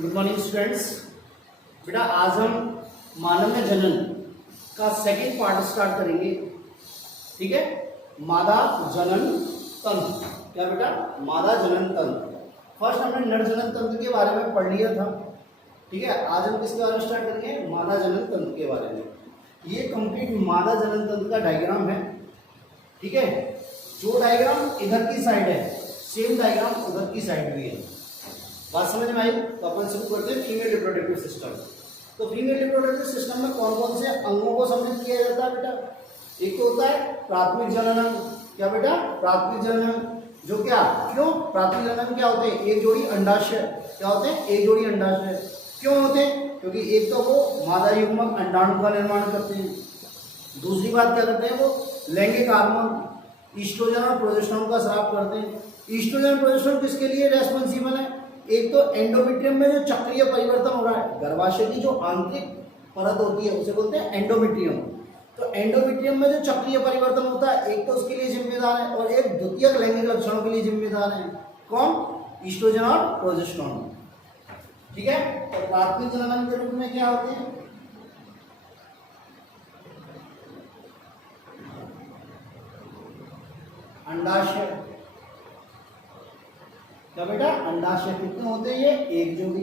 Good morning students. बेटा आज हम मानव में जनन का सेकंड पार्ट स्टार्ट करेंगे। ठीक है, मादा जनन तंत्र। क्या बेटा? मादा जनन तंत्र। फर्स्ट हमने नर जनन तंत्र के बारे में पढ़ लिया था। ठीक है, आज हम किसके बारे में स्टार्ट करेंगे? मादा जनन तंत्र के बारे में। ये कंप्लीट मादा जनन तंत्र का डायग्राम है। ठीक है, जो डायग्राम इधर की साइड है सेम डायग्राम उधर की साइड भी है। बात समझ में आई? तो अपन शुरू करते हैं फीमेल रिप्रोडक्टिव सिस्टम। तो फीमेल रिप्रोडक्टिव सिस्टम में कौन कौन से अंगों को सम्मिलित किया जाता है बेटा? एक तो होता है प्राथमिक जननंग। क्या बेटा? प्राथमिक जननंग। जो क्या, क्यों प्राथमिक जननंग क्या होते हैं? एक जोड़ी अंडाशय। क्या होते हैं? एक जोड़ी अंडाशय। क्यों होते हैं? क्योंकि एक तो वो मादा युग्मक अंडाणु का निर्माण करते हैं। दूसरी बात क्या करते हैं? वो लैंगिक हार्मोन ईस्ट्रोजन और प्रोजेस्टेरोन का स्राव करते हैं। ईस्ट्रोजन और प्रोजेस्टेरोन किसके लिए रेस्पॉन्सिबल है? एक तो एंडोमेट्रियम में जो चक्रीय परिवर्तन हो रहा है, गर्भाशय की जो आंतरिक परत होती है उसे बोलते हैं एंडोमेट्रियम। तो एंडोमेट्रियम में जो चक्रीय परिवर्तन होता है एक तो उसके लिए जिम्मेदार है और एक द्वितीयक लैंगिक लक्षणों के लिए जिम्मेदार है। कौन? ईस्ट्रोजन और प्रोजेस्टेरोन। ठीक है, तो प्राथमिक जननंग के रूप में क्या होते हैं? अंडाशय। क्या बेटा? अंडाशय कितने होते हैं? ये एक जोड़ी।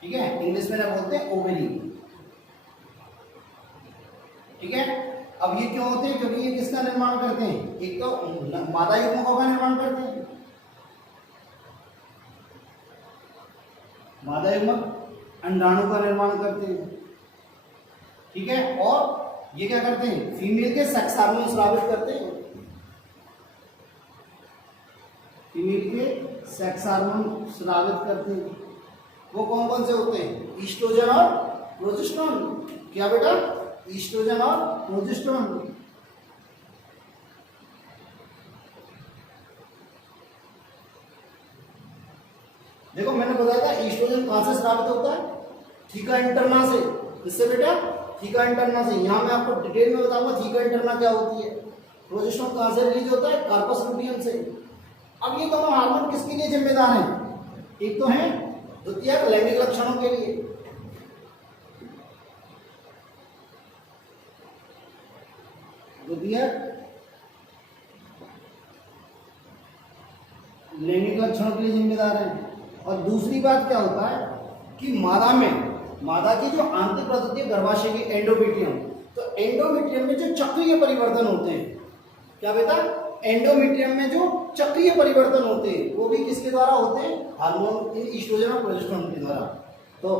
ठीक है, इंग्लिश में ना बोलते हैं ओवरी। ठीक है, अब ये क्यों होते हैं? क्योंकि ये किसका निर्माण करते हैं? एक तो मादा युग्मकों का निर्माण करते हैं। मादा युग्मक अंडाणु का निर्माण करते हैं। ठीक है, और ये क्या करते हैं? फीमेल के सेक्स हार्मोन स्रावित करते हैं। फीमेल के सेक्स हार्मोन स्रावित करते हैं। वो कौन कौन से होते हैं? ईस्ट्रोजन और प्रोजेस्टेरोन। क्या बेटा? ईस्ट्रोजन और प्रोजेस्टेरोन। देखो मैंने बताया था ईस्ट्रोजन कहां से स्रावित होता है? थीका इंटरना से। किससे बेटा? थीका इंटरना से। यहां मैं आपको डिटेल में बताऊंगा थीका इंटरना क्या होती है। प्रोजेस्टेरोन कहां से रिलीज होता है? कार्पस लुटियम से। अब ये दोनों हार्मोन किसके लिए जिम्मेदार हैं? एक तो है द्वितीयक लैंगिक लक्षणों के लिए। द्वितीयक लैंगिक लक्षणों के लिए जिम्मेदार है। और दूसरी बात क्या होता है कि मादा की जो आंतरिक परत होती है गर्भाशय की, एंडोमेट्रियम, तो एंडोमेट्रियम में जो चक्रीय परिवर्तन होते हैं, क्या बेटा? एंडोमेट्रियम में जो चक्रीय परिवर्तन होते हैं वो भी किसके द्वारा होते हैं? हार्मोन ईस्ट्रोजन और प्रोजेस्टेरोन के द्वारा। तो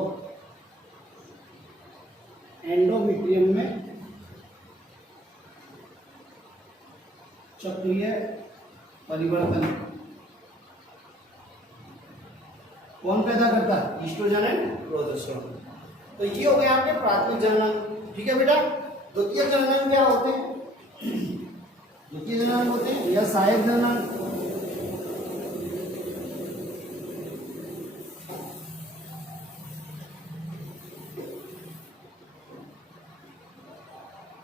एंडोमेट्रियम में चक्रीय परिवर्तन कौन पैदा करता है? Oestrogen and progesterone. तो ये हो गया आपके प्राथमिक जननंग। ठीक है बेटा, द्वितीयक जननंग क्या होते हैं? द्वितीय जननंग होते हैं या सहायक जननंग।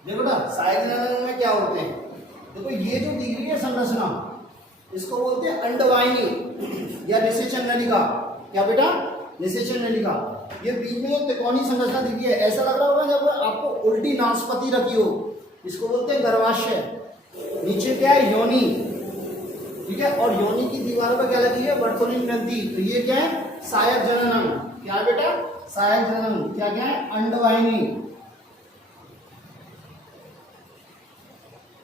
देखो बेटा, सहायक जननंग में क्या होते हैं? देखो ये जो दिख रही है संरचना इसको बोलते हैं अंडवाहिनी या निषेचन नलिका। क्या बेटा? निषेचन नलिका। ये बीच में जो त्रिकोणीय संरचना दिखी है ऐसा लग रहा होगा जब आपको उल्टी नाशपाती रखी हो, इसको बोलते हैं गर्भाशय। नीचे क्या है? योनि। ठीक है, और योनि की दीवारों पर क्या लगी है? बर्तोलिन ग्रंथि। तो ये क्या है? सहायक जननंग। क्या है बेटा? सहायक जननंग। क्या क्या है? अंडवाहिनी।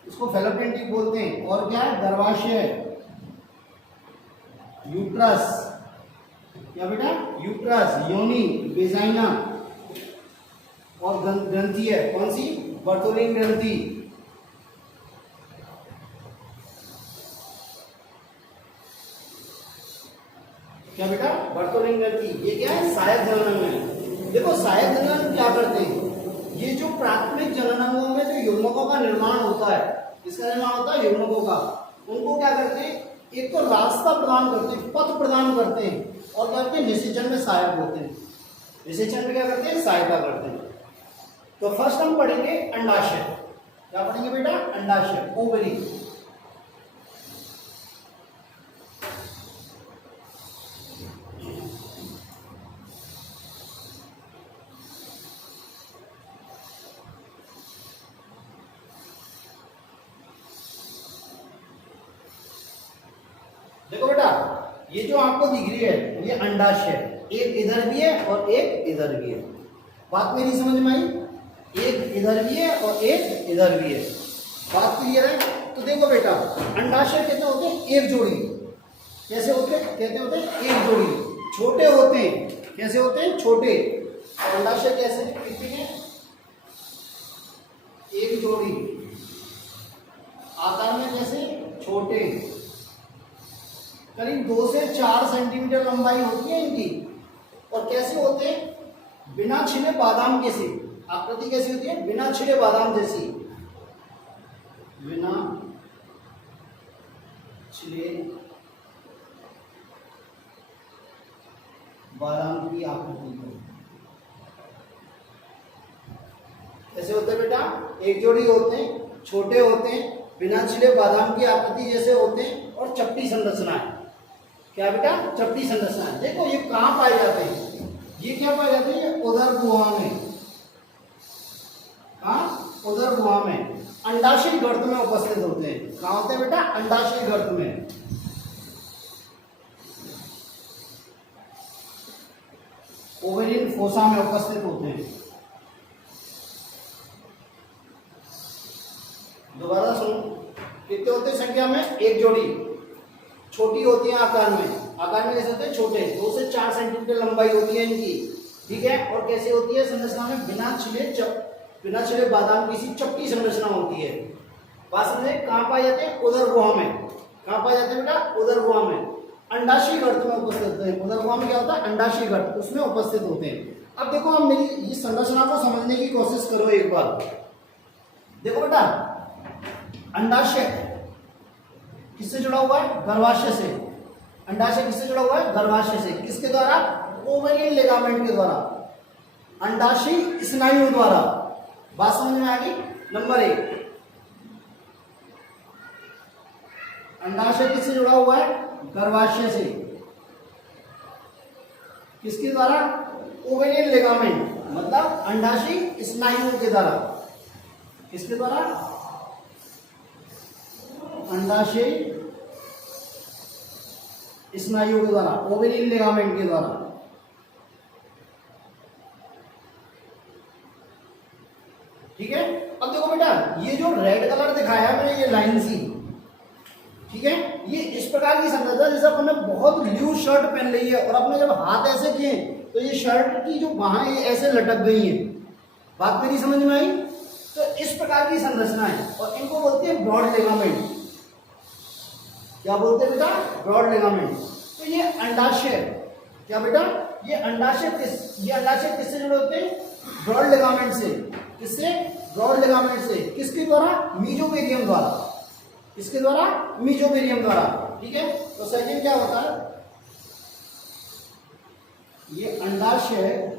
इसको फैलोपियन ट्यूब बोलते हैं। और क्या है? गर्भाशय, यूट्रस। क्या बेटा? यूट्रस, योनि, वेजाइना, और ग्रंथि है कौन सी? बर्तोलिन ग्रंथि। क्या बेटा? बर्तोलिन ग्रंथि। ये क्या है? सहायक जननंग है। देखो सहायक जननंग क्या करते हैं? ये जो प्राथमिक जननांगों में जो युग्मकों का निर्माण होता है, किसका निर्माण होता है? युग्मकों का। उनको क्या करते हैं? एक तो रास्ता प्रदान करते हैं, पथ प्रदान करते हैं, और क्या करते हैं? निषेचन में सहायक होते हैं। निषेचन में क्या करते हैं? सहायता करते हैं। तो फर्स्ट हम पढ़ेंगे अंडाशय। क्या पढ़ेंगे बेटा? अंडाशय, ओवरी। ये जो आपको दिख रही है ये अंडाशय, एक इधर भी है और एक इधर भी है। बात मेरी समझ में आई? एक इधर भी है और एक इधर भी है। बात क्लियर है? तो देखो बेटा, अंडाशय कितने होते हैं? एक जोड़ी। कैसे होते हैं? कहते होते हैं एक जोड़ी। छोटे होते हैं, कैसे होते हैं? छोटे। अंडाशय कैसे कितने हैं? एक जोड़ी। आकार में कैसे? छोटे। करीब 2 से 4 सेंटीमीटर लंबाई होती है इनकी। और कैसे होते हैं? बिना छिले बादाम जैसी। आकृति कैसी होती है? बिना छिले बादाम जैसी। बिना छिले बादाम की आकृति को कैसे होते हैं बेटा? एक जोड़ी होते हैं, छोटे होते हैं, बिना छिले बादाम की आकृति जैसे होते हैं और चपटी संरचना है। क्या बेटा? चपटी संरचना है। देखो ये कहाँ पाए जाते हैं? ये क्या पाए जाते हैं? उदर गुहा में। हाँ, उदर गुहा में अंडाशय गर्त में उपस्थित होते हैं। कहाँ होते हैं बेटा? अंडाशय गर्त में। ओवेरियन फोसा में उपस्थित होते हैं। दोबारा सुनो, कितने होते हैं संख्या में? एक जोड़ी। छोटी होती है आकार में। आकार में कैसे होते हैं? छोटे। 2 से 4 सेंटीमीटर लंबाई होती है इनकी, ठीक है। और कैसे होती है संरचना में? बिना छिले बादाम की सी चपटी संरचना होती है। बात समझे? कहाँ पाए जाते हैं? उदर गुहा में। कहाँ पाए जाते हैं बेटा? उदर गुहा में। अंडाशय गर्त में उपस्थित होते हैं। उदर गुहा में क्या होता है? अंडाशय गर्त, उसमें उपस्थित होते हैं। अब देखो, हम मेरी इस संरचना को समझने की कोशिश करो एक बार। देखो बेटा, अंडाशय किससे जुड़ा हुआ है? गर्भाशय से। अंडाशय किससे जुड़ा हुआ है? गर्भाशय से। किसके द्वारा? ओवेरियन लिगामेंट के द्वारा, अंडाशय स्नायु द्वारा। बात समझ में आ गई? नंबर 1, अंडाशय किससे जुड़ा हुआ है? गर्भाशय से। किसके द्वारा? ओवेरियन लिगामेंट, मतलब अंडाशय स्नायु के द्वारा। किसके द्वारा? अंडाशय स्नायु के द्वारा, ओवेरियन लिगामेंट के द्वारा। ठीक है। अब देखो बेटा, ये जो रेड कलर दिखाया मैंने, ये लाइन सी, ठीक है, ये इस प्रकार की संरचना, जैसे अपने बहुत लूज शर्ट पहन ली है और अपने जब हाथ ऐसे किए तो ये शर्ट की जो बाहें ऐसे लटक गई हैं। बात मेरी समझ में आई? तो इस प्रकार की संरचना है और इनको बोलते हैं ब्रॉड लिगामेंट। क्या बोलते हैं बेटा? Broad ligament. तो ये अंडाशय, क्या बेटा? ये अंडाशय किससे जुड़े होते हैं? ब्रॉड लिगामेंट से। किससे? ब्रॉड लिगामेंट से। किसके द्वारा? मीजोबेरियम द्वारा। किसके द्वारा? मीजोबेरियम द्वारा। ठीक है। तो सेकंड क्या होता है? ये अंडाशय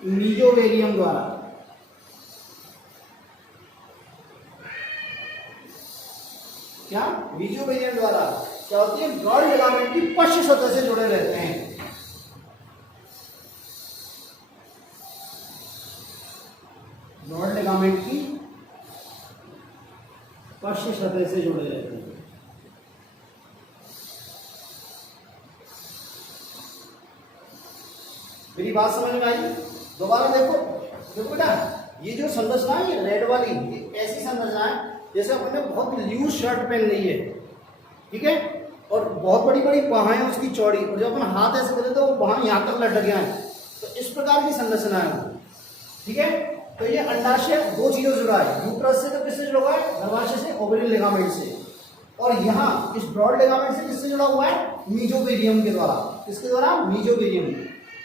मीजोबेरियम द्वारा। क्या? मीजोबेरियम द्वारा क्या होती है? ब्रॉड लिगामेंट की पश्च सतह से जुड़े रहते हैं। ब्रॉड लिगामेंट की पश्च सतह से जुड़े रहते हैं। मेरी बात समझ में आई? दोबारा देखो, देखो बेटा, ये जो संरचना है, ये रेड वाली, ये ऐसी संरचना है जैसे अपने बहुत लूज शर्ट पहन ली है, ठीक है, और बहुत बड़ी बड़ी बाहें हैं उसकी चौड़ी, और जब अपन हाथ ऐसे करें तो वो बाहें यहाँ तक लटक गया है। तो इस प्रकार की संरचना है वो, ठीक है। तो ये अंडाशय दो चीजों से जुड़ा है, यूट्रस से तो किससे जुड़ा हुआ है? गर्भाशय से, ओवेरियन लिगामेंट से। और यहाँ इस ब्रॉड लिगामेंट से किससे जुड़ा हुआ है? मीजोबेरियम के द्वारा। किसके द्वारा? मीजोबेरियम।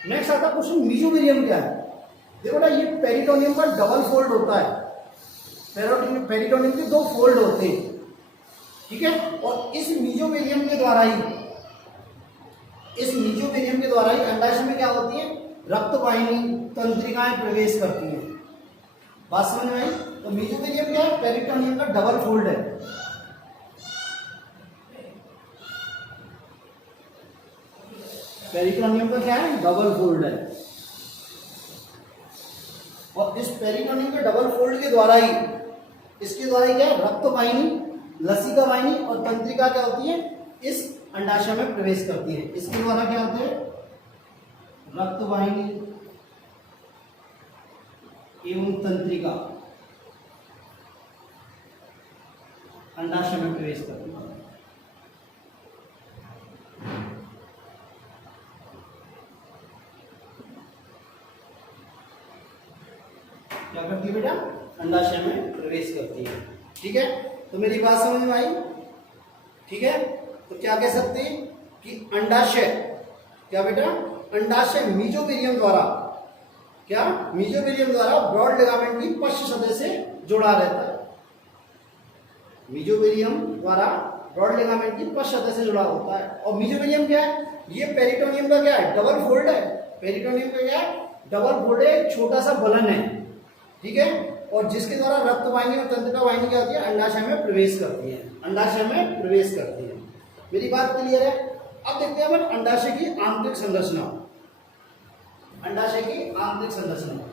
नेक्स्ट आता क्वेश्चन, मीजोबेरियम क्या है? देखो ना, ये पेरिटोनियम का डबल फोल्ड होता है। पेरिटोनियम के दो फोल्ड होते हैं, ठीक है। और इस मीजोबेरियम के द्वारा ही, अंडाशय में क्या होती है? रक्त वाहिनी, तंत्रिकाएं प्रवेश करती हैं। बात समझ में आई? तो मीजोबेरियम क्या है? पेरिटोनियम का डबल फोल्ड है। पेरिटोनियम का क्या है? डबल फोल्ड है। और इस पेरिटोनियम के डबल फोल्ड के द्वारा ही, इसके द्वारा ही क्या है? रक्त वाहिनी, लसिका वाहिनी और तंत्रिका क्या होती है? इस अंडाशय में प्रवेश करती है। इसके द्वारा क्या होते हैं, रक्त वाहिनी एवं तंत्रिका अंडाशय में प्रवेश करती है। क्या करती है बेटा, अंडाशय में प्रवेश करती है। ठीक है, तो मेरी बात समझ में आई। ठीक है, तो क्या कह सकते हैं कि अंडाशय, क्या बेटा, अंडाशय मीजोबेरियम द्वारा, क्या मीजोबेरियम द्वारा ब्रॉड लिगामेंट की पश्च सतह से जुड़ा रहता है। मीजोबेरियम द्वारा ब्रॉड लिगामेंट की पश्च सतह से जुड़ा होता है। और मीजोबेरियम क्या है, ये पेरिटोनियम का क्या है, डबल फोल्ड है। पेरिटोनियम का क्या है, डबल फोल्ड है, एक छोटा सा बलन है। ठीक है, और जिसके द्वारा रक्त वाहिनी और तंत्रिका वाहिनी क्या होती है, अंडाशय में प्रवेश करती है, अंडाशय में प्रवेश करती है। मेरी बात क्लियर है। अब देखते हैं अपन अंडाशय की आंतरिक संरचना। अंडाशय की आंतरिक संरचना,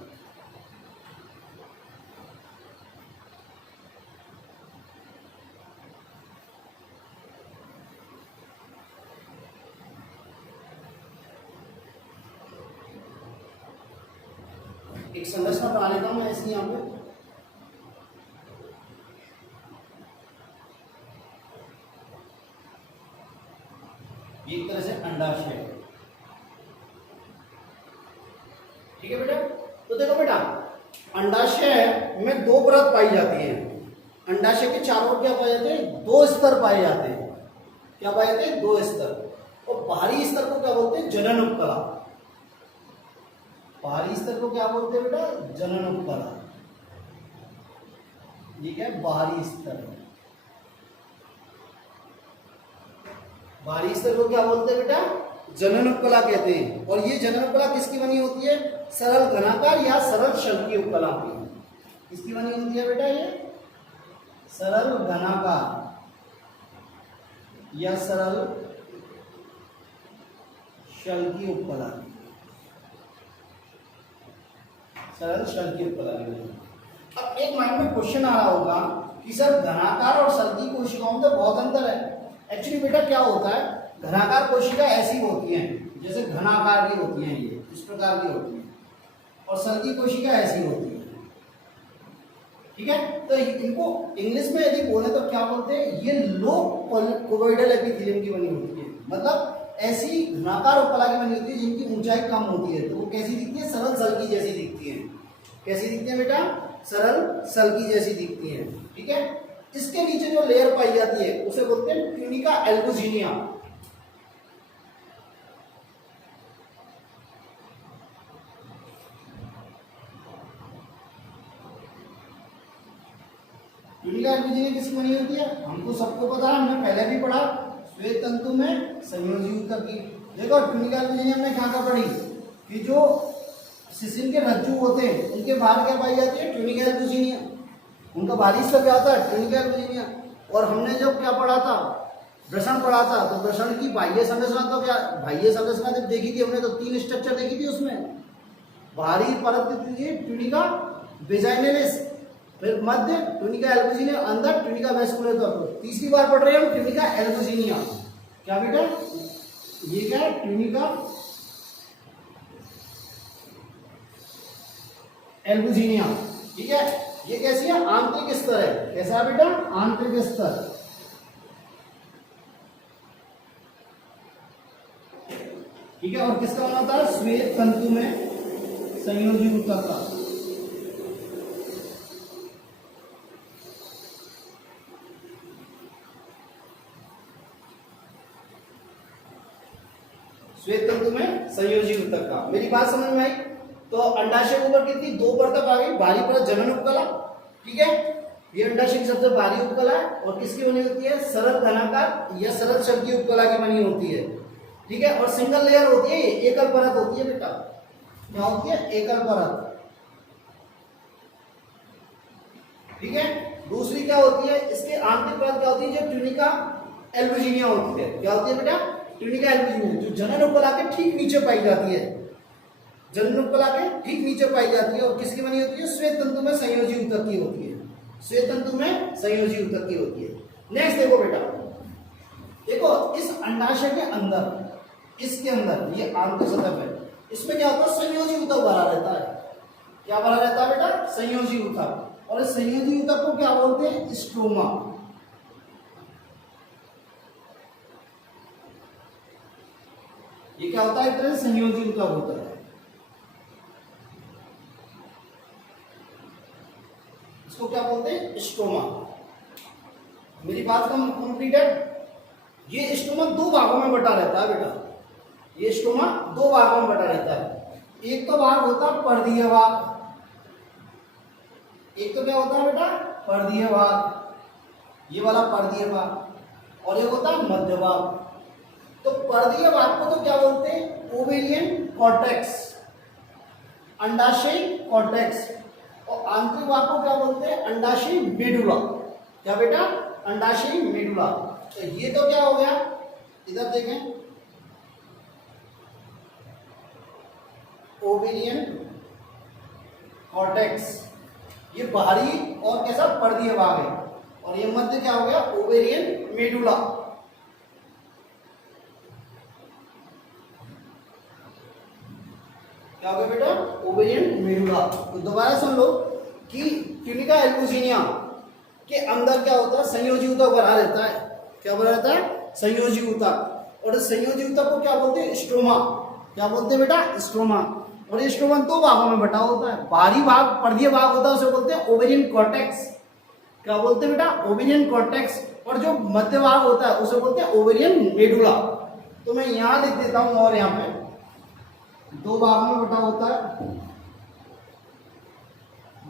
एक संरचना बना लेता हूं मैं ऐसी यहां पे। एक तरह से अंडाशय। ठीक है बेटा, तो देखो बेटा, अंडाशय में दो परत पाई जाती है। अंडाशय के चारों ओर क्या पाए जाते हैं, दो स्तर पाए जाते हैं। क्या पाए जाते हैं, दो स्तर। और बाहरी स्तर को क्या बोलते हैं, जनन उपकला। बाहरी स्तर को क्या बोलते हैं बेटा, जनन उपकला। ठीक है, बाहरी स्तर, बाहरी स्तर को क्या बोलते हैं बेटा, जनन उपकला कहते हैं। और ये जनन उपकला किसकी बनी होती है, सरल घनाकार या सरल शल्कीय उपकला की। किसकी बनी होती है बेटा, ये सरल घनाकार या सरल शल्कीय उपकला, सरल शल्कीय उपकला। अब एक माइंड में क्वेश्चन आ रहा होगा कि सर घनाकार और शल्कीय कोशिकाओं में तो बहुत अंतर है। एक्चुअली बेटा क्या होता है, घनाकार कोशिका ऐसी होती हैं जैसे घनाकार की होती हैं, ये इस प्रकार की होती हैं, और शल्कीय कोशिका ऐसी होती है। ठीक है, तो इनको इंग्लिश में यदि बोले तो क्या बोलते हैं, ये लो कोवोइडल एपिथेलियम की बनी होती है। मतलब ऐसी घनाकार उपकला की बनी होती है जिनकी ऊंचाई कम होती है, तो वो कैसी दिखती है, सरल सल्की जैसी दिखती है। कैसी दिखती है बेटा, सरल सल्की जैसी दिखती है। ठीक है, इसके नीचे जो लेयर पाई जाती है उसे बोलते हैं ट्यूनिका एल्बुजिनिया। ट्यूनिका एल्बुजिनिया किसकी बनी होती है, हमको सबको पता है, हमने पहले भी पढ़ा, श्वेत तंतु में संयोजी ऊतक की। देखो ट्यूनिका एल्बुजिनिया हमने क्या पढ़ी कि जो सिसिन के रज्जु होते हैं उनके बाहर क्या पाई जाती है, ट्यूनिका एल्बुजिनिया। उनका बाहरी स्तर क्या होता है, ट्यूनिका एल्बुजिनिया। और हमने जब क्या पढ़ा था, वृषण पढ़ा था, तो वृषण की बाह्य संरचना, तो क्या बाह्य संरचना जब देखी थी हमने तो तीन स्ट्रक्चर देखी थी उसमें। बाहरी परत ट्यूनिका वेजाइनलिस, फिर मध्य ट्यूनिका एल्बुजिनिया, अंदर ट्यूनिका वेस्कुलेटर। तीसरी बार पढ़ रहे हैं हम ट्यूनिका एल्बुजिनिया। क्या बेटा, ये क्या है, ट्यूनिका एल्बुजिनिया। ठीक है, ये कैसी है, आंतरिक स्तर है। कैसा है बेटा, आंतरिक स्तर। ठीक है, और किसका बना होता है, श्वेत तंतु में संयोजी ऊतक का। श्वेत तंतु में संयोजी ऊतक का। मेरी बात समझ में आई। तो अंडाशय के ऊपर कितनी, दो परत आ गई। बाहरी परत जनन उपकला। ठीक है, ये अंडाशय की सबसे बाहरी उपकला है। और किसकी बनी होती है, सरल घनाकार या सरल शल्कीय उपकला की बनी होती है। ठीक है, और सिंगल लेयर होती है, एकल परत होती है बेटा। क्या होती है, एकल परत। ठीक है, दूसरी क्या होती है, इसके आंतरिक परत क्या होती है, जो ट्यूनिका एल्बुजिनिया होती है। क्या होती है बेटा, ट्यूनिका एल्बुजिनिया, जो जनन उपकला के ठीक नीचे पाई जाती है। जनन उपकला के ठीक नीचे पाई जाती है। और किसकी बनी होती है, श्वेत तंतु में संयोजी ऊतक की होती है। श्वेत तंतु में संयोजी ऊतक की होती है। नेक्स्ट देखो बेटा, देखो इस अंडाशय के अंदर, इसके अंदर ये आंतरिक सतह है, इसमें क्या होता है, संयोजी ऊतक भरा रहता है। क्या भरा रहता है बेटा, संयोजी ऊतक। और इस संयोजी ऊतक को क्या बोलते हैं, स्ट्रोमा। ये क्या होता है, एक तरह से संयोजी ऊतक होता है। इसको क्या बोलते हैं, स्ट्रोमा। मेरी बात कंप्लीट है। ये स्ट्रोमा दो भागों में बटा रहता है बेटा, ये स्ट्रोमा दो भागों में बटा रहता है। एक तो भाग होता है पर्दीय भाग, एक तो क्या होता है बेटा, पर्दीय भाग, ये वाला पर्दीय भाग, और एक होता है मध्य भाग। तो पर्दीय भाग को तो क्या बोलते हैं, ओवेरियन कॉर्टेक्स, अंडाशय कॉर्टेक्स। और आंतरिक भाग को क्या बोलते हैं, अंडाशय मेडुला। क्या बेटा, अंडाशय मेडुला। तो ये तो क्या हो गया, इधर देखें, ओवेरियन कॉर्टेक्स, ये बाहरी और कैसा पर्दीय भाग है, और ये मध्य क्या हो गया, ओवेरियन मेडुला। क्या हो गया बेटा, ओवेरियन मेडुला। तो दोबारा सुन लो कि ट्यूनिका एल्बुजिनिया के अंदर क्या होता है, संयोजी ऊतक बना रहता है। क्या बना रहता है, संयोजी ऊतक। और इस संयोजी ऊतक को क्या बोलते हैं, स्ट्रोमा। क्या बोलते हैं बेटा, स्ट्रोमा। और ये स्ट्रोमा दो भागों में बटा होता है। बाहरी भाग पर्दीय भाग होता है, उसे बोलते हैं ओवेरियन कॉर्टेक्स। क्या बोलते हैं बेटा, ओवेरियन कॉर्टेक्स। और जो मध्य भाग होता है उसे बोलते हैं ओवेरियन मेडुला। तो मैं यहां लिख देता हूं, और यहां पे दो भाग में बटा होता है,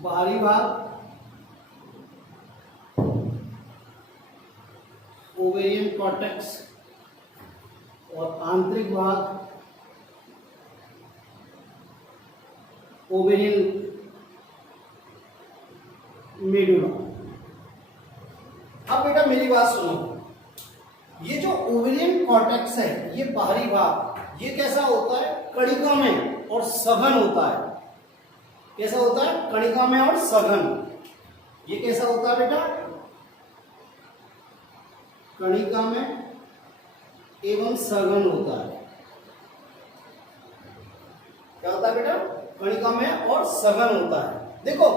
बाहरी भाग ओवेरियन कॉर्टेक्स और आंतरिक भाग ओवेरियन मेडुला। अब बेटा मेरी बात सुनो, ये जो ओवेरियन कॉर्टेक्स है, ये बाहरी भाग, ये कैसा होता है, कणिका में और सघन होता है। कैसा होता है, कणिका में और सघन। ये कैसा होता है बेटा, कणिका में एवं सघन होता है। क्या होता है बेटा, कणिका में और सघन होता है। देखो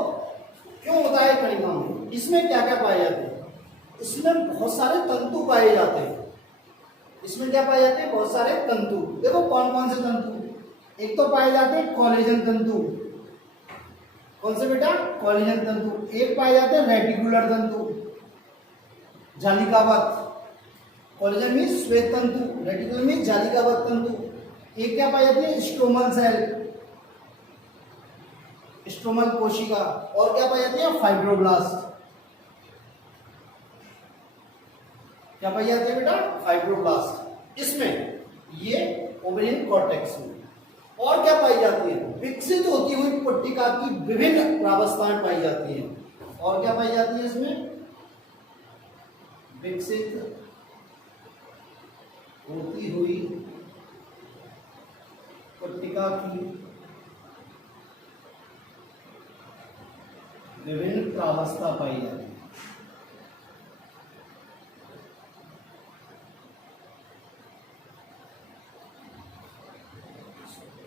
क्यों होता है कणिका में, इसमें क्या क्या पाए जाते हैं, इसमें बहुत सारे तंतु पाए जाते हैं। इसमें क्या पाए जाते हैं, बहुत सारे तंतु। देखो कौन कौन से तंतु, एक तो पाए जाते हैं कोलेजन तंतु। कौन से बेटा, कोलेजन तंतु। एक पाए जाते हैं रेटिकुलर तंतु, जालिकावत। कोलेजन में श्वेत तंतु, रेटिकुलर में जालिकावत तंतु। एक क्या पाई जाती है, स्ट्रोमल सेल, स्ट्रोमल कोशिका। और क्या पाई जाती है, फाइब्रोब्लास्ट। क्या पाई जाती है बेटा, फाइब्रोब्लास्ट। इसमें ये ओवेरियन कॉर्टेक्स में। और क्या पाई जाती है, विकसित होती हुई पट्टिका की विभिन्न प्रावस्थाएं पाई जाती हैं। और क्या पाई जाती है इसमें, विकसित होती हुई पट्टिका की विभिन्न प्रावस्था पाई जाती है।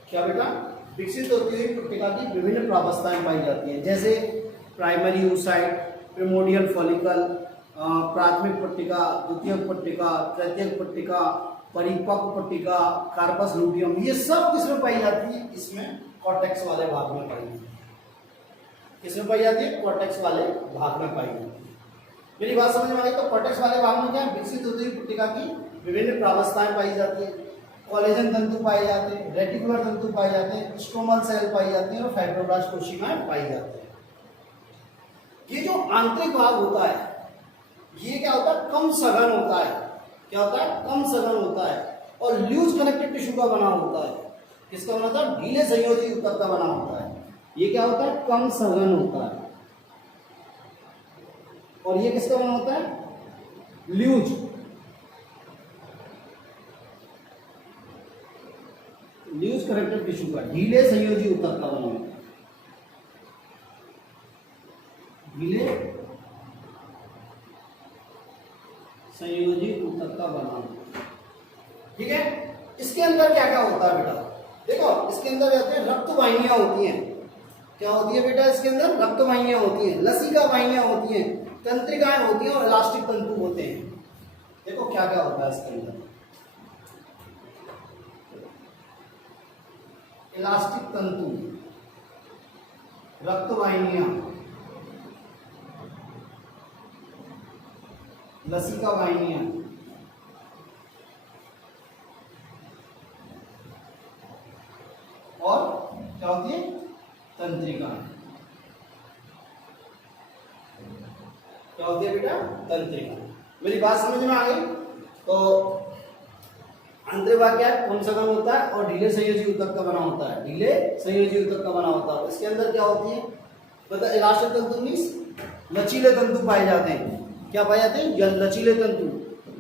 क्या बेटा, विकसित होती हुई पट्टिका की विभिन्न प्रावस्थाएं पाई जाती हैं, जैसे प्राइमरी oocyte, प्रिमोडियल फॉलिकल, प्राथमिक पट्टिका, द्वितीयक पट्टिका, तृतीयक पट्टिका, परिपक्व पट्टिका, कार्पस लूटियम। ये सब किसमें पाई जाती है, इसमें कॉर्टेक्स वाले भाग में पाई जाती है। किसमें पाई जाती है, कॉर्टेक्स वाले भाग में पाई जाती है। मेरी बात समझ में आई। तो कॉर्टेक्स वाले भाग में क्या, विकसित होती हुई पट्टिका की विभिन्न प्रावस्थाएं पाई जाती है। कोलेजन तंतु पाए जाते हैं, रेटिकुलर तंतु पाए जाते हैं, स्ट्रोमल सेल पाई जाती है और फाइब्रोब्लास्ट कोशिकाएं पाई जाती हैं। ये जो आंतरिक भाग होता है, ये क्या होता है, कम सघन होता है। क्या होता है, कम सघन होता है और लूज कनेक्टिव टिश्यू का बना होता है। किसका बना होता है, ढीले संयोजी ऊतक का बना होता है। ये क्या होता है, कम सघन होता है। और ये किसका बना होता है, लूज कनेक्टिव टिश्यू का, ढीले संयोजी ऊतक का बना होता है। ढीले संयोजी ऊतक का बना होता है। ठीक है। इसके अंदर क्या क्या होता है बेटा, देखो इसके अंदर कहते हैं रक्त वाहिनियां होती हैं। क्या होती है बेटा, इसके अंदर रक्त वाहिनियां होती हैं, लसिका वाहिनियां होती हैं, तंत्रिकाएं होती हैं और इलास्टिक तंतु होते हैं। देखो क्या क्या होता है इसके अंदर, इलास्टिक तंतु, रक्त वाहिनियां, लसिका वाहिनियां और क्या होती है, तंत्रिका। क्या होती है बेटा, तंत्रिका। मेरी बात समझ में आ गई। तो अंतर्वाह क्या है, कौन सा कण होता है और ढीले संयोजी ऊतक का बना होता है, ढीले संयोजी ऊतक का बना होता है। इसके अंदर क्या होती है, मतलब इलास्टिक तंतु मीन्स लचीले तंतु पाए जाते हैं। क्या पाए जाते हैं, लचीले तंतु,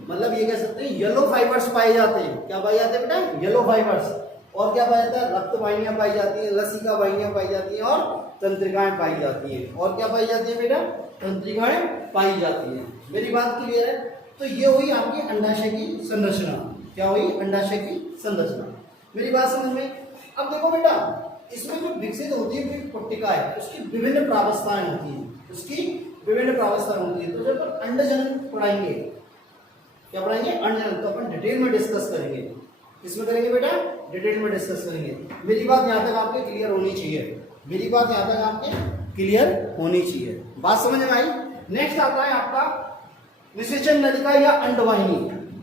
मतलब ये कह सकते हैं येलो फाइबर्स पाए जाते हैं। क्या पाए जाते हैं बेटा, येलो फाइबर्स। और क्या पाया जाता है, रक्त वाहिनियां पाई जाती है, लसिका वाहिनियां पाई जाती हैं और तंत्रिकाएं पाई जाती हैं। और क्या पाई जाती है बेटा, तंत्रिकाएं पाई जाती हैं। मेरी बात क्लियर है। तो ये हुई आपकी अंडाशय की संरचना। क्या हुई, अंडाशय की संरचना। मेरी बात समझ में। अब देखो बेटा, इसमें जो विकसित होती है पट्टिका है, उसकी विभिन्न प्रावस्थाएं होती हैं, उसकी विभिन्न प्रावस्थाएं होती है। तो जब अपन अंडजनन पढ़ाएंगे, क्या पढ़ाएंगे, अंडजनन, तो अपन डिटेल में डिस्कस करेंगे। किसमें करेंगे बेटा, डिटेल में डिस्कस करेंगे। मेरी बात यहाँ तक आपके क्लियर होनी चाहिए, मेरी बात यहाँ तक आपके क्लियर होनी चाहिए। बात समझ में आई। नेक्स्ट आता है आपका निषेचन नलिका या अंडवाहिनी।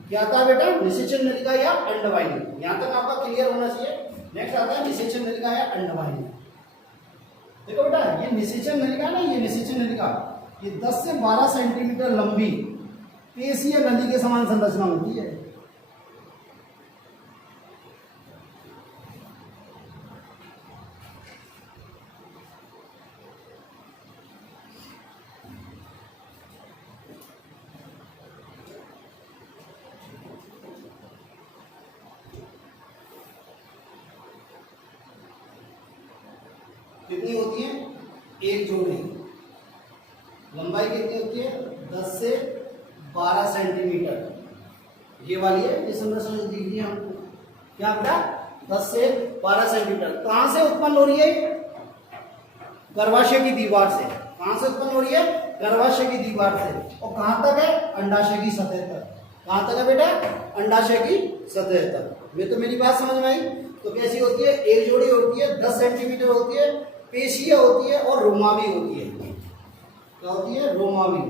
क्या आता है बेटा, निषेचन नलिका या अंडवाहिनी। यहाँ तक आपका क्लियर होना चाहिए। नेक्स्ट आता है निषेचन नलिका या अंडवाहिनी। देखो बेटा, ये निषेचन नलिका ना, ये निषेचन नलिका ये 10 से 12 सेंटीमीटर लंबी पेशीय नली के समान संरचना होती है। कितनी होती है, एक जोड़ी। लंबाई कितनी होती है, 10 से 12 सेंटीमीटर। ये वाली है, ये संरचना दिख रही है हमको। क्या बेटा, 10 से 12 सेंटीमीटर। कहां से उत्पन्न हो रही है, गर्भाशय की दीवार से। कहां से उत्पन्न हो रही है, गर्भाशय की दीवार से। और कहां तक है, अंडाशय की सतह तक। कहां तक है बेटा, अंडाशय की सतह तक। ये तो मेरी बात समझ में आई। तो कैसी होती है, एक जोड़ी होती है, 10 सेंटीमीटर होती है, पेशीय होती है और रोमावी होती है। क्या होती है, रोमावी।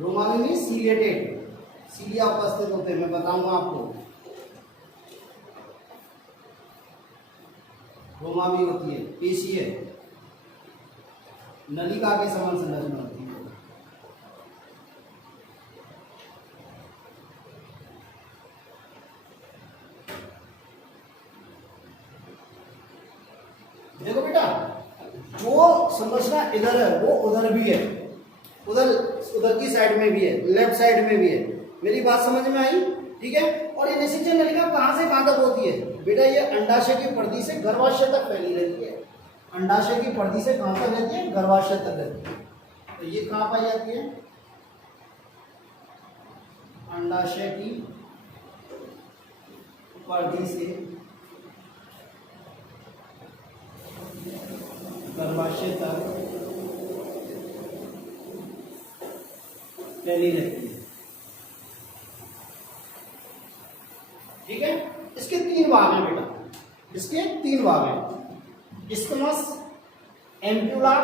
रोमावी में सीलिएटेड, सीलिया उपस्थित होते हैं, मैं बताऊंगा आपको। रोमावी होती है, पेशीय नलिका के समान संरचना होती है। देखो बेटा, जो संरचना इधर है वो उधर भी है, उधर की साइड में भी है, लेफ्ट साइड में भी है। मेरी बात समझ में आई, ठीक है। और ये निषेचन नलिका कहां से कहां तक होती है बेटा, ये अंडाशय की पर्दी से गर्भाशय तक फैली रहती है। अंडाशय की पर्दी से कहां तक रहती है, गर्भाशय तक रहती है। तो ये कहां पाई जाती है, अंडाशय की पर्दी से गर्भाशय तक फैली रहती है। ठीक है। इसके 3 भाग हैं बेटा, इसके 3 भाग हैं, इस्थमस, एम्प्यूला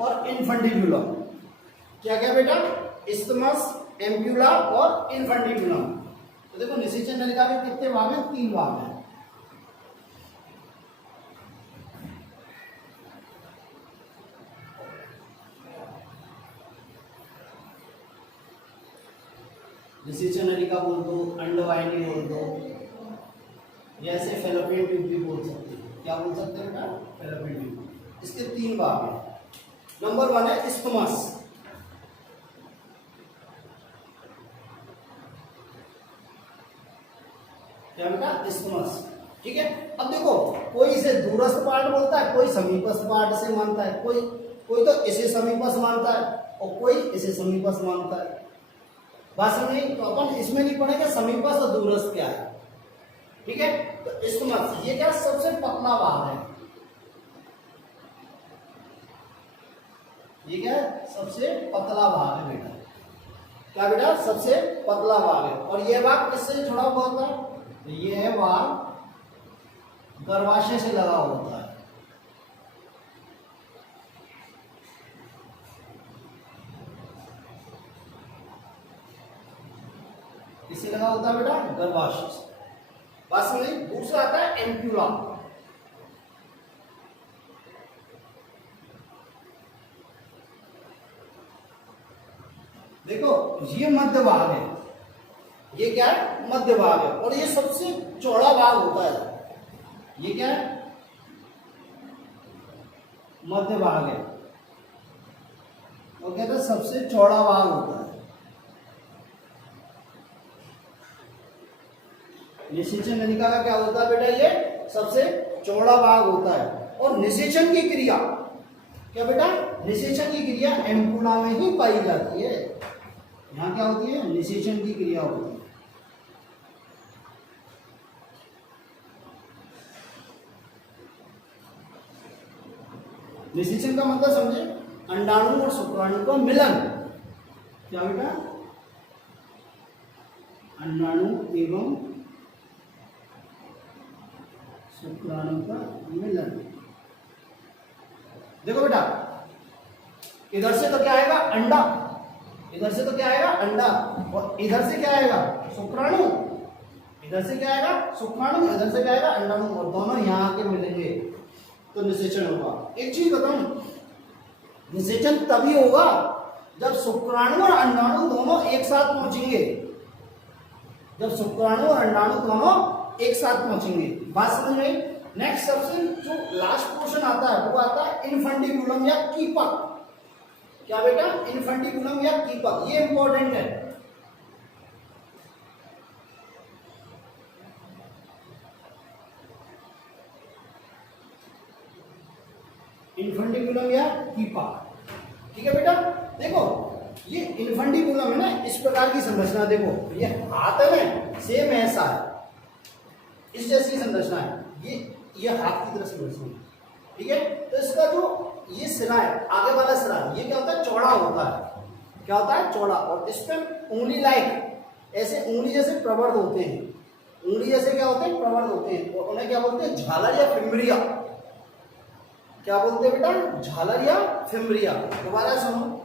और इनफंडिब्यूलम। क्या क्या बेटा, इस्थमस, एम्प्यूला और इनफंडिब्यूलम। तो देखो निषेचन नलिका में कितने भाग हैं, 3 भाग हैं। निषेचन नलिका बोल दो, अंडवाहिनी बोल दो, या ऐसे फैलोपियन ट्यूब भी बोल सकते हैं। क्या बोल सकते हैं बेटा, फैलोपियन ट्यूब। इसके 3 भाग हैं। नंबर 1 है इस्थमस। क्या बेटा, इस्थमस। ठीक है। अब देखो, कोई इसे दूरस्थ पार्ट बोलता है, कोई समीपस्थ पार्ट से मानता है, कोई तो इसे समीपस्थ मानता है और कोई इसे समीपस्थ मानता है। बात समझ नहीं? तो अपन इसमें नहीं पढ़ेंगे समीपस्थ और दूरस्थ क्या है, ठीक है। तो इसको मत, ये क्या सबसे पतला भाग है, ये क्या है सबसे पतला भाग है बेटा, क्या बेटा सबसे पतला भाग है। और ये भाग किससे जुड़ा हुआ होता है, तो ये है भाग गर्भाशय से लगा होता है, किससे लगा होता है बेटा, गर्भाशय से। बात समझिए। दूसरा आता है एम्प्यूला, देखो ये मध्य भाग है, ये क्या है मध्य भाग है, और ये सबसे चौड़ा भाग होता है, ये क्या है मध्य भाग है, और कहते हैं सबसे चौड़ा भाग होता है। निषेचन नलिका का क्या होता है बेटा, ये सबसे चौड़ा भाग होता है। और निषेचन की क्रिया क्या बेटा, निषेचन की क्रिया एम्पुला में ही पाई जाती है। यहाँ क्या होती है, निषेचन की क्रिया होती है। निषेचन का मतलब समझे, अंडाणु और शुक्राणु का मिलन, क्या बेटा, अंडाणु एवं शुक्राणु का मिलन। देखो बेटा, इधर से तो क्या आएगा अंडा, इधर से तो क्या आएगा अंडा, और इधर से क्या आएगा शुक्राणु, इधर से क्या आएगा शुक्राणु, इधर से क्या आएगा अंडाणु, और दोनों यहाँ आके मिलेंगे तो निषेचन होगा। एक चीज बताऊं, निषेचन तभी होगा जब शुक्राणु और अंडाणु दोनों एक साथ पहुंचेंगे, जब शुक्राणु और अंडाणु दोनों एक साथ पहुंचेंगे। बात समझ में? नेक्स्ट सबसे जो लास्ट पोर्शन आता है वो आता है इनफंडिबुलम या कीपक, क्या बेटा, इनफंडिबुलम या कीपक, ये इंपॉर्टेंट है। इनफंडिबुलम या कीपक, ठीक है बेटा। देखो ये इनफंडिबुलम है ना, इस प्रकार की संरचना, देखो ये हाथ है ना, सेम ऐसा है, इस जैसी संरचना है, ये हाथ की तरह संरचना है, ठीक है। तो इसका जो ये सिरा है, आगे वाला सिरा, ये क्या होता है चौड़ा होता है, क्या होता है चौड़ा, और इस पर उंगली लाइक ऐसे उंगली जैसे प्रवर्ध होते हैं, उंगली जैसे क्या होते हैं प्रवर्ध होते हैं, और उन्हें क्या बोलते हैं झालर या फिम्बरिया, क्या बोलते हैं बेटा, झालर या फिम्बरिया। दोबारा सुनो,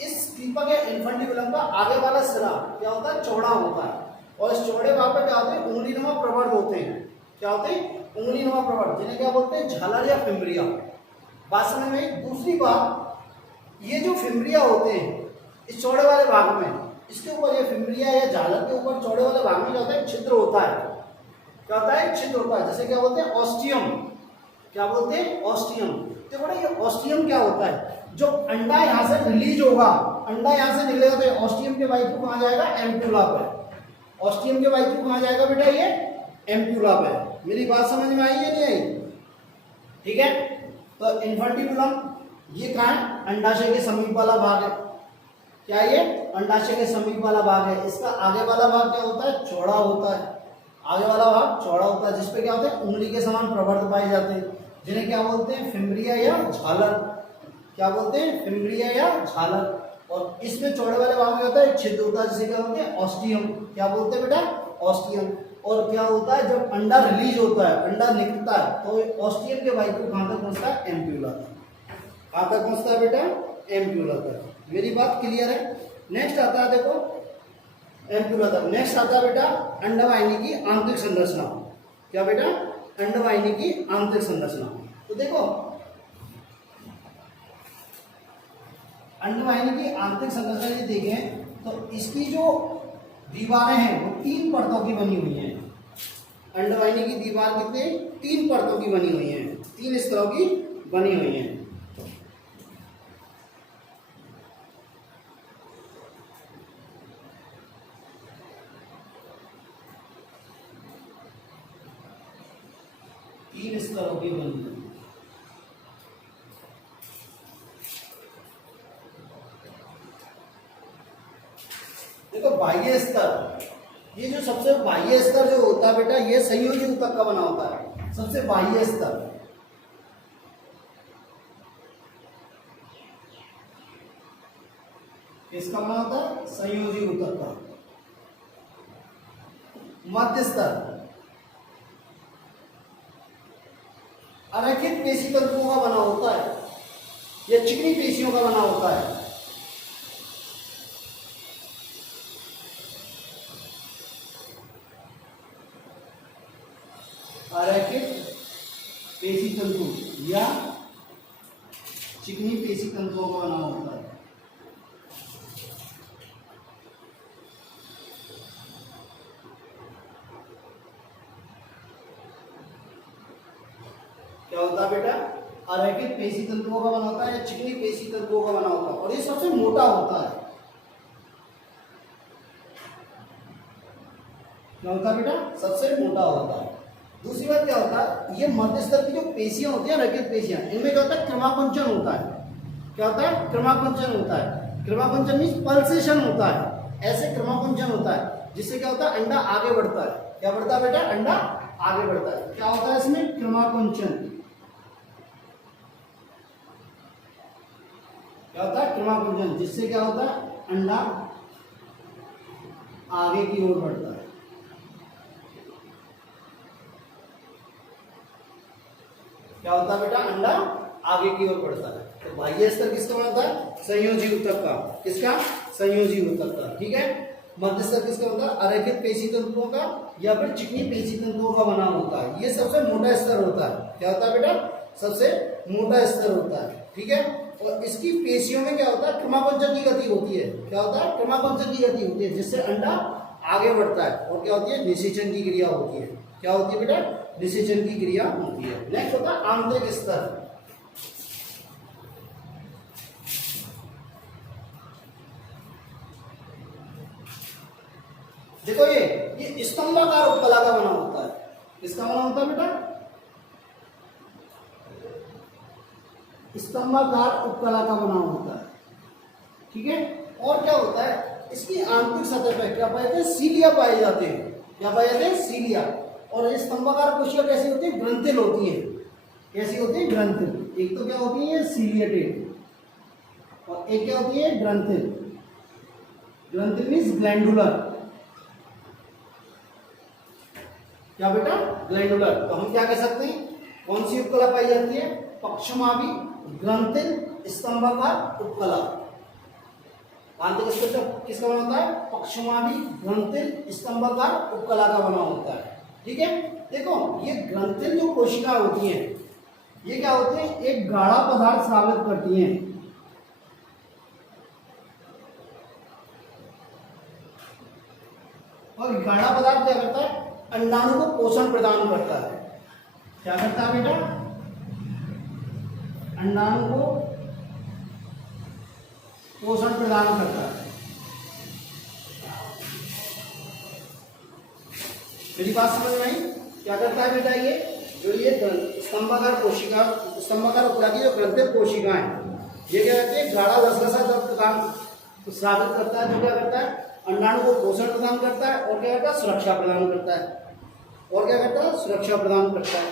इस कीपक या इनफंडिबुलम का आगे वाला सिरा क्या होता है चौड़ा होता है, और इस चौड़े भाग पर क्या होते हैं उंगली नुमा प्रवर्ध होते हैं, क्या होते हैं उंगली नुमा प्रवर्ध, जिन्हें क्या बोलते हैं झालर या फिम्बरिया। बात समझ में? दूसरी बात, ये जो फिम्बरिया होते हैं इस चौड़े वाले भाग में, इसके ऊपर ये फिम्बरिया या झालर के ऊपर चौड़े वाले भाग में क्या होता है छिद्र होता है, क्या होता है छिद्र होता है, जैसे क्या बोलते हैं ऑस्टियम, क्या बोलते हैं ऑस्टियम। तो बड़ा ये ऑस्टियम क्या होता है, जो अंडा यहाँ से रिलीज होगा, अंडा यहाँ से निकलेगा तो ऑस्टियम के वाई थ्रू कहाँ जाएगा एम्प्यूला पे, ऑस्टियम के वाई थ्रू कहाँ जाएगा बेटा ये एम्प्यूला पे। मेरी बात समझ में आई है नहीं आई, ठीक है। तो इनफंडिबुलम ये कहाँ है, अंडाशय के समीप वाला भाग है, क्या ये अंडाशय के समीप वाला भाग है। इसका आगे वाला भाग क्या होता है चौड़ा होता है, आगे वाला भाग चौड़ा होता है, जिसपे क्या होते हैं उंगली के समान प्रवर्ध पाए जाते हैं, जिन्हें क्या बोलते हैं फिम्बरिया या झालर, क्या बोलते हैं फिम्बरिया या झालर। और इसमें चौड़े वाले भाग में होता है छिद्र होता है, जिसे क्या बोलते हैं ऑस्टियम, क्या बोलते हैं बेटा ऑस्टियम। और क्या होता है जब अंडा रिलीज होता है, अंडा निकलता है, तो ऑस्टियम के वाई को कहां तक पहुंचता है एम्प्यूला तक, कहां तक पहुंचता है बेटा एम्प्यूला तक। मेरी बात क्लियर है। नेक्स्ट आता है देखो एम्प्यूला तक, नेक्स्ट आता है बेटा अंडवाहिनी की आंतरिक संरचना, क्या बेटा अंडवाहिनी की आंतरिक संरचना। तो देखो अंडवाहिनी की आंतरिक संरचना यदि देखें तो इसकी जो दीवारें हैं वो 3 परतों की बनी हुई हैं। अंडवाहिनी की दीवार कितने 3 परतों की बनी हुई हैं, 3 स्तरों की बनी हुई हैं। तीन स्तरों की बनी हुई। देखो बाह्य स्तर, ये जो सबसे बाह्य स्तर जो होता है बेटा, ये संयोजी ऊतक का बना होता है। सबसे बाह्य स्तर इसका बना होता है संयोजी ऊतक का। मध्य स्तर अरेखित पेशी तंतुओं का बना होता है या चिकनी पेशियों का बना होता है। अरेखित पेशी तंतु या चिकनी पेशी तंतुओं का बना होता है। क्या होता है बेटा? अरेखित पेशी तंतुओं का बना होता है या चिकनी पेशी तंतुओं का बना होता है, और ये सबसे मोटा होता है। क्या होता है बेटा? सबसे मोटा होता है। दूसरी बात क्या होता है, ये मध्य स्तर की जो पेशियां होती हैं, अरेखित पेशियां, इनमें क्या होता है? क्रमाकुंचन होता है। क्या होता है? क्रमाकुंचन होता है। क्रमाकुंचन मीन्स पल्सेशन होता है, ऐसे क्रमाकुंचन होता है जिससे क्या होता है? अंडा आगे बढ़ता है। क्या बढ़ता है बेटा? अंडा आगे बढ़ता है। क्या होता है इसमें? क्रमाकुंचन। क्या होता है? क्रमाकुंचन, जिससे क्या होता है? अंडा आगे की ओर बढ़ता है। क्या होता है बेटा? अंडा आगे की ओर बढ़ता है। तो बाह्य स्तर किसका बनता है? संयोजी ऊतक का। किसका? संयोजी ऊतक का। ठीक है। मध्य स्तर किसका बनता है? अरेखित पेशी तंतुओं का या फिर चिकनी पेशी तंतुओं का बना होता है। ये सबसे मोटा स्तर होता है। क्या होता है बेटा? सबसे मोटा स्तर होता है। ठीक है। और इसकी पेशियों में क्या होता है? क्रमाकुंचन की गति होती है। क्या होता है? क्रमाकुंचन की गति होती है, जिससे अंडा आगे बढ़ता है। और क्या होती है? निषेचन की क्रिया होती है। क्या होती है बेटा? निषेचन की क्रिया होती है। नेक्स्ट होता है आंतरिक स्तर। देखो ये स्तंभाकार उपकला का बना होता है। किसका बना होता है बेटा? स्तंभाकार उपकला का बना होता है। ठीक है। और क्या होता है? इसकी आंतरिक सतह पर क्या पाए जाते हैं? सीलिया पाए जाते हैं। क्या पाए जाते हैं? सीलिया। और ये स्तंभाकार कोशिका कैसी होती है? ग्रंथिल होती है। कैसी होती है? ग्रंथिल। एक तो क्या होती है? सीलिएटेड, और एक क्या होती है? ग्रंथिल। ग्रंथिल मीन्स ग्लैंडुलर। क्या बेटा? ग्लैंडुलर। तो हम क्या कह सकते हैं? कौन सी उपकला पाई जाती है? पक्षमाभी ग्रंथिल स्तंभाकार उपकला। आंतरिक स्तर किसका बना होता है? पक्षमाभी ग्रंथिल स्तंभाकार उपकला का बना होता है। ठीक है। देखो ये ग्रंथिल जो कोशिका होती हैं, ये क्या होते हैं? एक गाढ़ा पदार्थ स्रावित करती हैं। और गाढ़ा पदार्थ क्या करता है? अंडाणु को पोषण प्रदान करता है। क्या करता है बेटा? अंडाणु को पोषण प्रदान करता है। मेरी बात समझ में आई? क्या करता है बेटा? ये जो ये स्तंभाकार कोशिका, स्तंभाकार उपकला की जो ग्रंथिल कोशिकाएं, ये क्या करती है? गाढ़ा लसलसा द्रव स्रावित करता है, जो क्या करता है? अंडाणु को पोषण प्रदान करता है। और क्या करता है? सुरक्षा प्रदान करता है। और क्या करता है? सुरक्षा प्रदान करता है।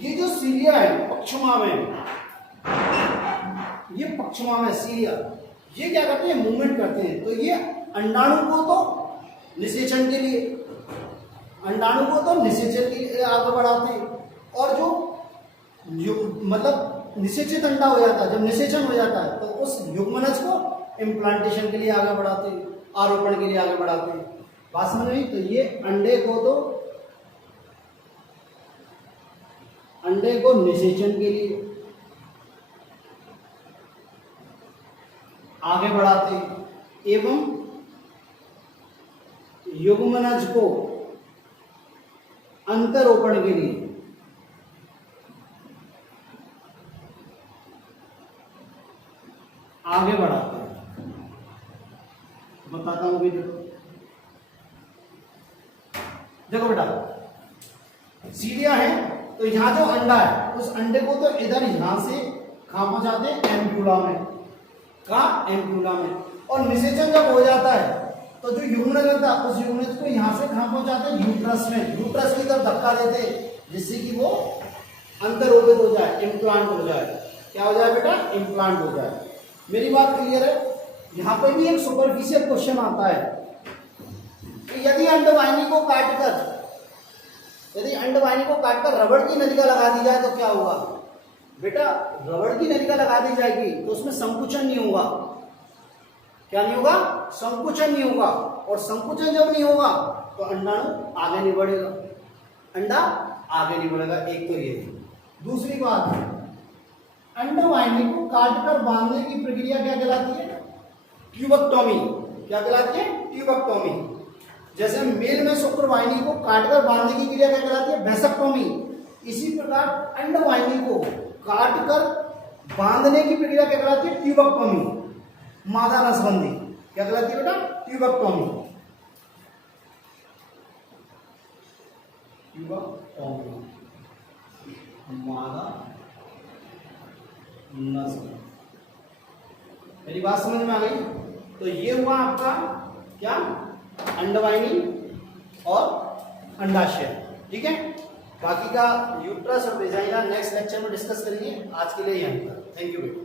ये जो सीलिया है पक्षमा में, ये पक्षमा में सीलिया, ये क्या करते हैं? मूवमेंट करते हैं। तो ये अंडाणु को तो निषेचन के लिए, अंडाणु को तो निषेचन के लिए आगे बढ़ाते हैं। और जो मतलब निषेचित अंडा हो जाता है, जब निषेचन हो जाता है, तो उस युग्मनज को इम्प्लांटेशन के लिए आगे बढ़ाते हैं, आरोपण के लिए आगे बढ़ाते हैं। बात समझ में? तो ये अंडे को निषेचन के लिए आगे बढ़ाते हैं, एवं युग्मनज को अंतरोपण के लिए आगे बढ़ाते हैं। बताता हूं भी। देखो बेटा, सीलिया है तो यहां जो अंडा है, उस अंडे को तो इधर यहां से कहां पहुंचाते हैं? एम्प्यूला में। कहां? एम्प्यूला में। और निषेचन जब हो जाता है तो जो युग्मनज था उस युग्मनज को यहाँ से कहाँ पहुंचाते हैं, यूट्रस में, यूट्रस की तरफ धक्का देते जिससे कि वो अंतरोपित हो जाए, इम्प्लांट हो जाए। क्या हो जाए बेटा, इम्प्लांट हो जाए। मेरी बात क्लियर है। यहाँ पे भी एक सुपरफिशियल क्वेश्चन आता है कि यदि अंडवाहिनी को काटकर रबड़ की नलिका लगा दी जाए तो क्या होगा। बेटा रबड़ की नलिका लगा दी जाएगी तो उसमें संकुचन नहीं होगा। क्या नहीं होगा, संकुचन नहीं होगा। और संकुचन जब नहीं होगा तो अंडाणु आगे नहीं बढ़ेगा, अंडा आगे नहीं बढ़ेगा। एक तो ये। दूसरी बात, अंडवाहिनी को काटकर बांधने की प्रक्रिया क्या कहलाती है, ट्यूबेक्टोमी। क्या कहलाती है, ट्यूबेक्टोमी। जैसे मेल में शुक्रवाहिनी को काटकर बांधने की क्रिया क्या कहलाती है, वेसेक्टोमी। इसी प्रकार अंडवाहिनी को काटकर बांधने की प्रक्रिया क्या कहलाती है, ट्यूबेक्टोमी। मादा नसबंदी क्या कहलाती है बेटा, ट्यूबेक्टोमी। ट्यूबेक्टोमी मादा नसबंदी। मेरी बात समझ में आ गई। तो ये हुआ आपका क्या, अंडवाहिनी और अंडाशय। ठीक है, बाकी का यूट्रस और वेजाइना नेक्स्ट लेक्चर में डिस्कस करेंगे। आज के लिए यहीं पर। थैंक यू बेटा।